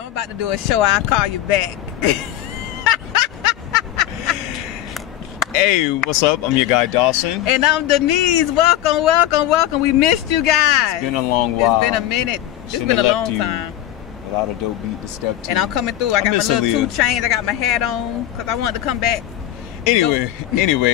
I'm about to do a show. I'll call you back. Hey, what's up? I'm your guy Dawson. And I'm Denise. Welcome, welcome, welcome. We missed you guys. It's been a long while. It's been a minute. It's been a long time. Without a dope beat to step to. And I'm coming through. I got my little 2 chains. I got my hat on because I wanted to come back. Anyway,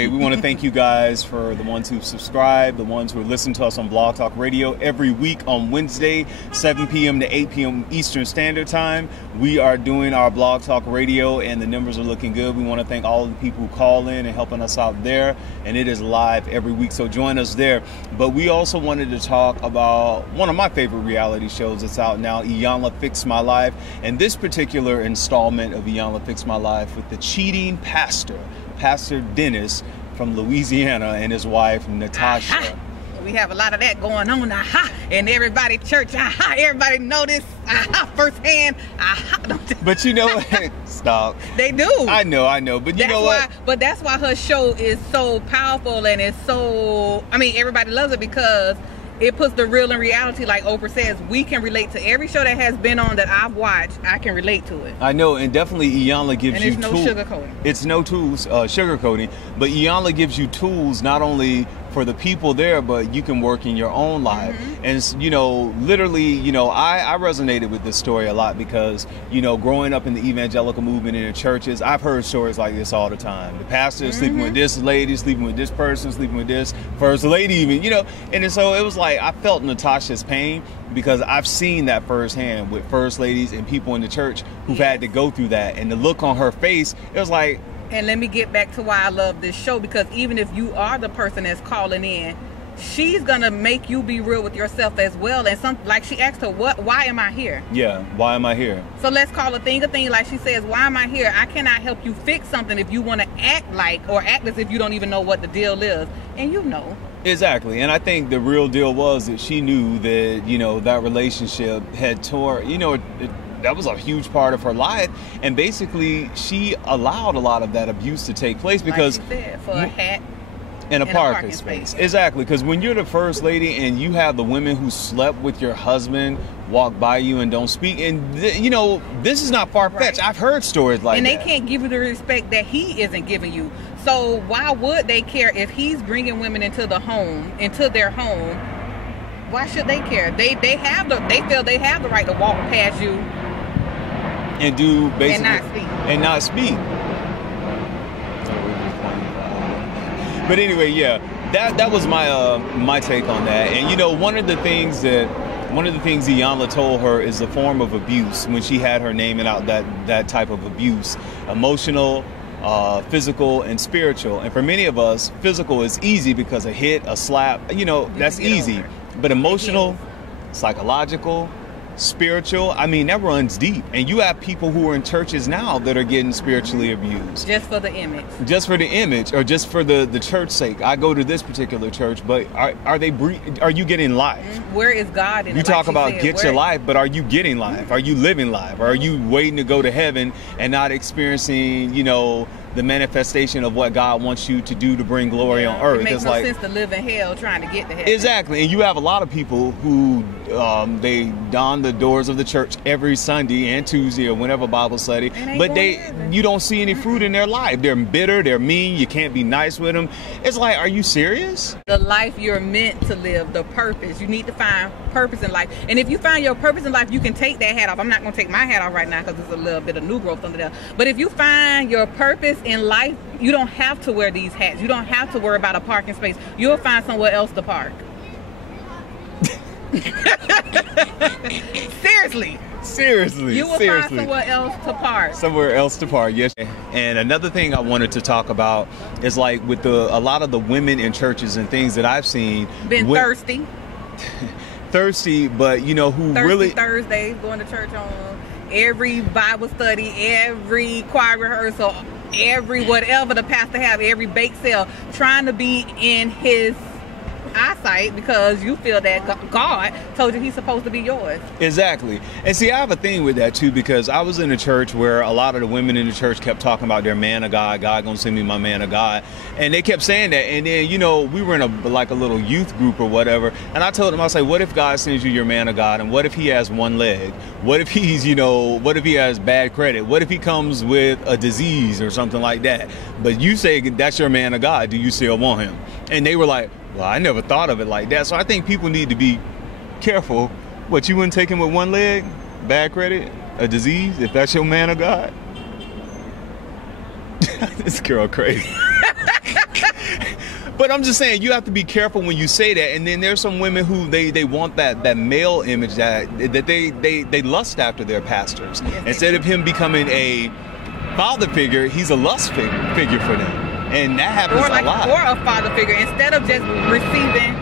we want to thank you guys for the ones who subscribe, the ones who listen to us on Blog Talk Radio every week on Wednesday, 7 p.m. to 8 p.m. Eastern Standard Time. We are doing our Blog Talk Radio, and the numbers are looking good. We want to thank all of the people who call in and helping us out there, and it is live every week, so join us there. But we also wanted to talk about one of my favorite reality shows that's out now, Iyanla Fix My Life, and this particular installment of Iyanla Fix My Life with the cheating pastor, Pastor Dennis from Louisiana, and his wife Natasha. Aha. We have a lot of that going on. Aha. And everybody church. Aha. Everybody know this. Aha. Firsthand. Aha. But you know what? Stop. They do. I know. But you know what? But that's why her show is so powerful, and it's so, I mean, everybody loves it because it puts the real in reality. Like Oprah says, we can relate to every show that has been on that I've watched. I can relate to it. I know, and definitely Iyanla gives you tools. And it's no sugarcoating. It's no tools, sugarcoating, but Iyanla gives you tools not only for the people there, but you can work in your own life. Mm-hmm. And, you know, literally, you know, I resonated with this story a lot because, you know, growing up in the evangelical movement in the churches, I've heard stories like this all the time. The pastor is sleeping with this lady, sleeping with this person, sleeping with this first lady even, you know. And so it was like, I felt Natasha's pain because I've seen that firsthand with first ladies and people in the church who've had to go through that. And the look on her face, it was like, and let me get back to why I love this show, because even if you are the person that's calling in, she's gonna make you be real with yourself as well. And some, like she asked her, why am I here? Yeah, why am I here? So let's call a thing. Like she says, why am I here? I cannot help you fix something if you want to act like, or act as if you don't even know what the deal is. And you know. Exactly. And I think the real deal was that she knew that, you know, that relationship had tore, you know, that was a huge part of her life, and basically she allowed a lot of that abuse to take place because, like she said, for a hat in a parking space. Exactly, because when you're the first lady and you have the women who slept with your husband walk by you and don't speak, and you know, this is not far-fetched. Right. I've heard stories like that. And they can't give you the respect that he isn't giving you. So why would they care if he's bringing women into their home? Why should they care? They feel they have the right to walk past you and do basically and not speak. But anyway, yeah, that was my take on that. And you know, one of the things Iyanla told her is the form of abuse when she had her naming out that type of abuse, emotional, physical, and spiritual. And for many of us, physical is easy because a hit, a slap, you know, that's easy. But emotional, psychological, spiritual, I mean, that runs deep. And you have people who are in churches now that are getting spiritually abused. Just for the image. Just for the image, or just for the church's sake. I go to this particular church, but are you getting life? Where is God in it? You talk about get your life, but are you getting life? Are you living life? Are you waiting to go to heaven and not experiencing, you know, the manifestation of what God wants you to do to bring glory on earth? It makes no sense to live in hell trying to get to heaven. Exactly. And you have a lot of people who they don the doors of the church every Sunday and Tuesday or whenever Bible study, but you don't see any fruit in their life. They're bitter, they're mean, you can't be nice with them. It's like, are you serious? The life you're meant to live, the purpose. You need to find purpose in life. And if you find your purpose in life, you can take that hat off. I'm not going to take my hat off right now because there's a little bit of new growth under there. But if you find your purpose in life, you don't have to wear these hats. You don't have to worry about a parking space. You'll find somewhere else to park. Seriously. You will find somewhere else to park. Somewhere else to park, yes. And another thing I wanted to talk about is like with a lot of the women in churches and things that I've seen. Been thirsty. Thirsty, but you know, who thirsty really... Thursdays, going to church on every Bible study, every choir rehearsal, every whatever the pastor have, every bake sale, trying to be in his eyesight because you feel that God told you he's supposed to be yours. Exactly. And see, I have a thing with that too, because I was in a church where a lot of the women in the church kept talking about their man of God. God gonna send me my man of God. And they kept saying that. And then, you know, we were in a little youth group or whatever. And I told them, I was like, what if God sends you your man of God? And what if he has one leg? What if he's, what if he has bad credit? What if he comes with a disease or something like that? But you say that's your man of God. Do you still want him? And they were like, well, I never thought of it like that. So I think people need to be careful. What, you wouldn't take him with one leg, bad credit, a disease, if that's your man of God? This girl crazy. But I'm just saying, you have to be careful when you say that. And then there's some women who they want that male image that they lust after their pastors. Instead of him becoming a father figure, he's a lust figure for them. And that happens a lot. Or a father figure, instead of just receiving.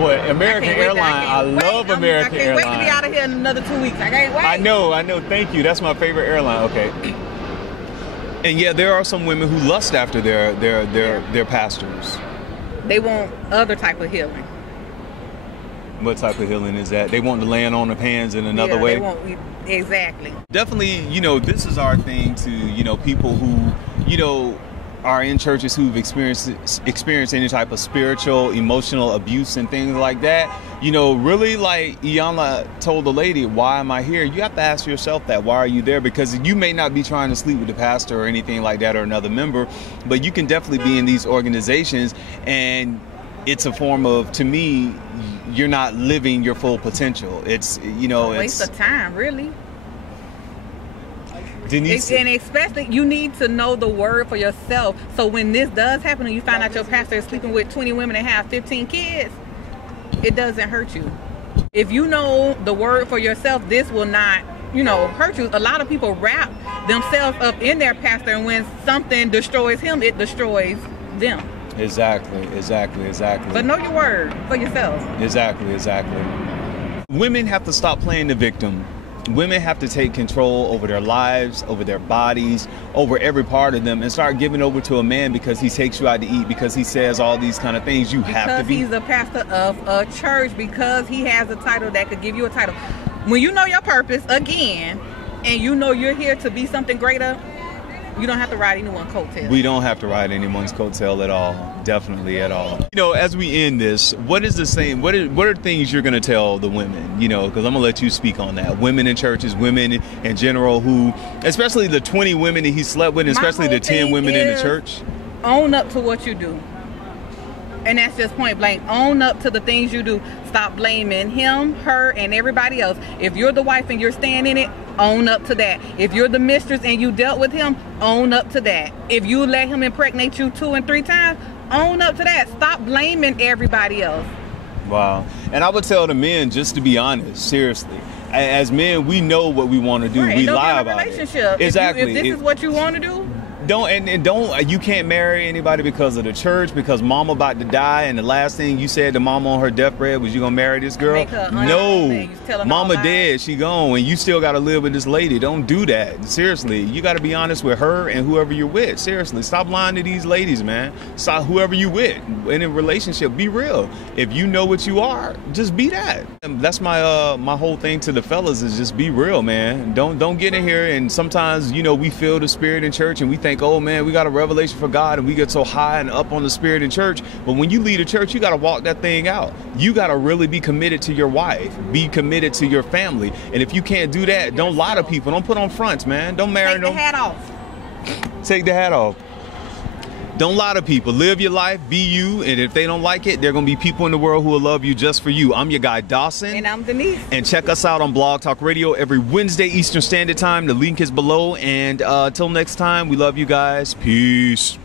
What, American Airlines? I love American Airlines. I can't wait to be out of here in another 2 weeks. I can't wait. I know. Thank you. That's my favorite airline. Okay. And yeah, there are some women who lust after their pastors. They want other type of healing. What type of healing is that? They want to land on the hands in another way? They want, exactly. Definitely, this is our thing to, people who, are in churches who've experienced any type of spiritual, emotional abuse and things like that. Really, like Iyanla told the lady, why am I here? You have to ask yourself that. Why are you there? Because you may not be trying to sleep with the pastor or anything like that or another member, but you can definitely be in these organizations, and it's a form of, to me, you're not living your full potential. It's, it's a waste of time, really. Denise, and especially, you need to know the word for yourself. So when this does happen and you find out your pastor is sleeping with 20 women and have 15 kids, it doesn't hurt you. If you know the word for yourself, this will not, hurt you. A lot of people wrap themselves up in their pastor, and when something destroys him, it destroys them. Exactly. But know your word for yourself. Exactly. Women have to stop playing the victim. Women have to take control over their lives, over their bodies, over every part of them, and start giving over to a man because he takes you out to eat, because he says all these kind of things. You have to be. Because he's a pastor of a church, because he has a title that could give you a title. When you know your purpose, again, and you know you're here to be something greater, you don't have to ride anyone's coattail. We don't have to ride anyone's coattail at all. Definitely at all. As we end this, what is the same? What are things you're going to tell the women? Because I'm going to let you speak on that. Women in churches, women in general, who, especially the 20 women that he slept with, especially the 10 women in the church. Own up to what you do. And that's just point blank. Own up to the things you do. Stop blaming him, her, and everybody else. If you're the wife and you're staying in it, own up to that. If you're the mistress and you dealt with him, own up to that. If you let him impregnate you 2 and 3 times, own up to that. Stop blaming everybody else. Wow. And I would tell the men, just to be honest, seriously, as men, we know what we want to do. Right, we lie about relationship. It. Exactly. If this is what you want to do, you can't marry anybody because of the church, because mama about to die, and the last thing you said to mama on her deathbed was, you gonna marry this girl? No, mama dead, she gone, and you still gotta live with this lady. Don't do that. Seriously, you gotta be honest with her and whoever you're with. Seriously, stop lying to these ladies, man. Stop whoever you with in a relationship. Be real. If you know what you are, just be that. That's my my whole thing to the fellas, is just be real, man. Don't get in here, and sometimes we feel the spirit in church and we think, oh man, we got a revelation for God, and we get so high and up on the spirit in church. But when you lead a church, you got to walk that thing out. You got to really be committed to your wife, be committed to your family. And if you can't do that, don't lie to people. Don't put on fronts, man. Don't marry Take the hat off. Take the hat off. Don't lie to people. Live your life. Be you. And if they don't like it, there are going to be people in the world who will love you just for you. I'm your guy, Dawson. And I'm Denise. And check us out on Blog Talk Radio every Wednesday Eastern Standard Time. The link is below. And until next time, we love you guys. Peace.